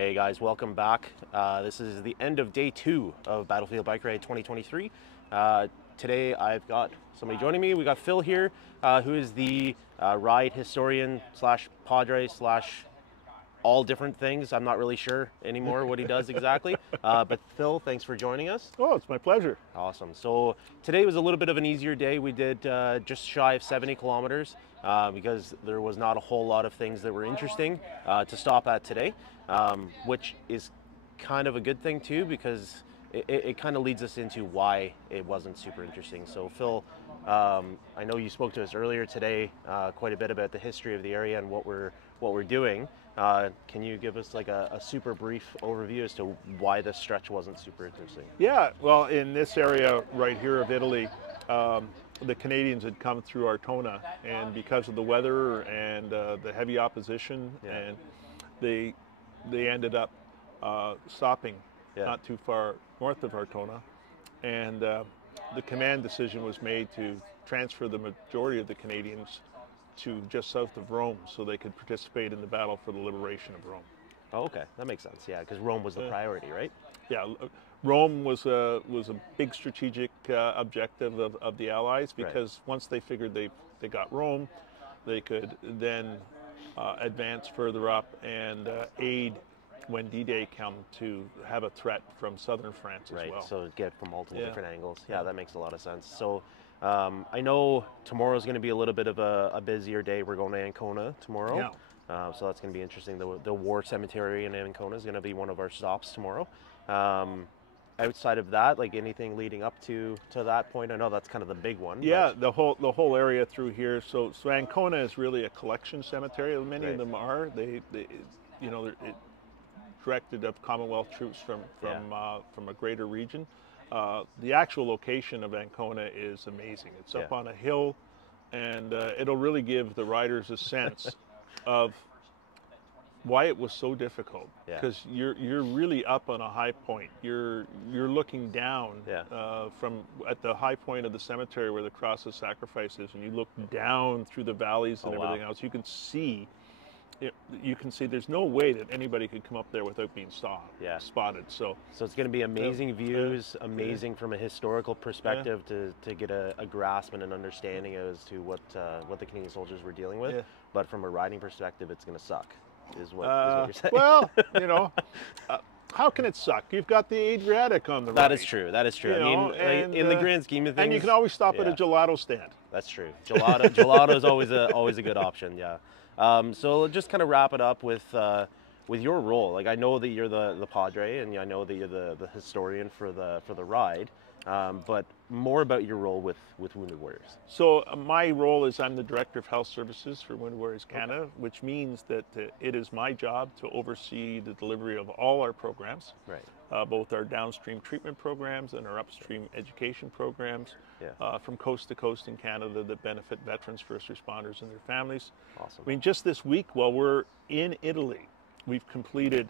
Hey guys, welcome back. This is the end of day 2 of Battlefield Bike Ride 2023. Today I've got somebody joining me. We got Phil here, who is the ride historian slash padre slash all different things. I'm not really sure anymore what he does exactly. But Phil, thanks for joining us. Oh, it's my pleasure. Awesome. So today was a little bit of an easier day. We did just shy of 70 kilometers because there was not a whole lot of things that were interesting to stop at today, which is kind of a good thing too, because it kind of leads us into why it wasn't super interesting. So Phil, I know you spoke to us earlier today quite a bit about the history of the area and what we're doing. Can you give us like a super brief overview as to why this stretch wasn't super interesting? Yeah, well, in this area right here of Italy, the Canadians had come through Artona, and because of the weather and the heavy opposition, and they ended up stopping not too far north of Artona, and the command decision was made to transfer the majority of the Canadians to just south of Rome so they could participate in the battle for the liberation of Rome. Oh, okay, that makes sense. Yeah, because Rome was the priority, right? Yeah, Rome was a big strategic objective of the Allies, because once they figured they got Rome, they could then advance further up and aid when D-Day come to have a threat from southern France as well. So get from multiple different angles. Yeah, that makes a lot of sense. So I know tomorrow's going to be a little bit of a busier day. We're going to Ancona tomorrow. Yeah. So that's going to be interesting. The war cemetery in Ancona is going to be one of our stops tomorrow. Outside of that, like anything leading up to that point, I know that's kind of the big one. Yeah, the whole area through here. So Ancona is really a collection cemetery. Many of them are. They directed of Commonwealth troops from a greater region. The actual location of Ancona is amazing. It's up on a hill, and it'll really give the riders a sense of why it was so difficult. Because you're really up on a high point. You're looking down from at the high point of the cemetery where the cross of sacrifice is, and you look down through the valleys and everything else. You can see there's no way that anybody could come up there without being spotted. So it's going to be amazing views, amazing from a historical perspective to get a grasp and an understanding as to what the Canadian soldiers were dealing with. But from a riding perspective, it's going to suck, is what you're saying. Well, how can it suck? You've got the Adriatic on the right. That is true. That is true. I mean, in the grand scheme of things, and you can always stop at a gelato stand. That's true. Gelato is always a good option. Yeah. So just kind of wrap it up with your role. Like, I know that you're the padre, and I know that you're the historian for the ride, but more about your role with Wounded Warriors. So my role is I'm the Director of Health Services for Wounded Warriors Canada, which means that it is my job to oversee the delivery of all our programs, both our downstream treatment programs and our upstream education programs, from coast to coast in Canada that benefit veterans, first responders, and their families. Awesome. I mean, just this week while we're in Italy, we've completed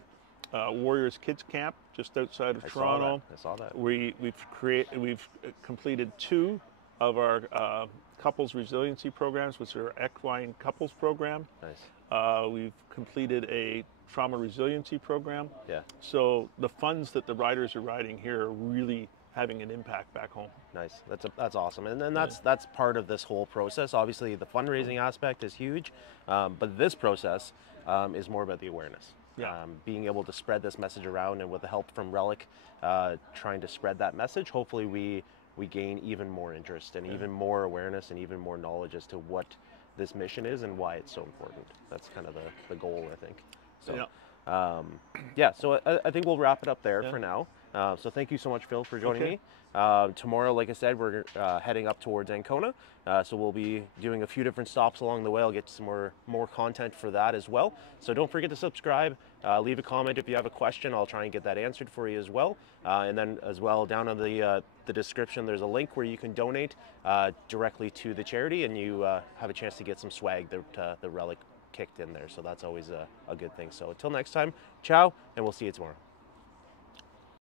Warriors Kids Camp just outside of Toronto. I saw that. We've completed 2 of our couples resiliency programs, which are our equine couples program. Nice. We've completed a trauma resiliency program. Yeah. So the funds that the riders are riding here are really having an impact back home. Nice. That's awesome. And then that's part of this whole process. Obviously, the fundraising aspect is huge, but this process is more about the awareness. Being able to spread this message around, and with the help from Relic, trying to spread that message, hopefully we gain even more interest and even more awareness and even more knowledge as to what this mission is and why it's so important. That's kind of the goal, I think. So, so I think we'll wrap it up there for now. So thank you so much, Phil, for joining me. Tomorrow, like I said, we're heading up towards Ancona, so we'll be doing a few different stops along the way. I'll get some more content for that as well. So don't forget to subscribe, leave a comment if you have a question. I'll try and get that answered for you as well. And then as well, down on the description, there's a link where you can donate directly to the charity, and you have a chance to get some swag that the Relic kicked in there. So that's always a good thing. So until next time, ciao, and we'll see you tomorrow.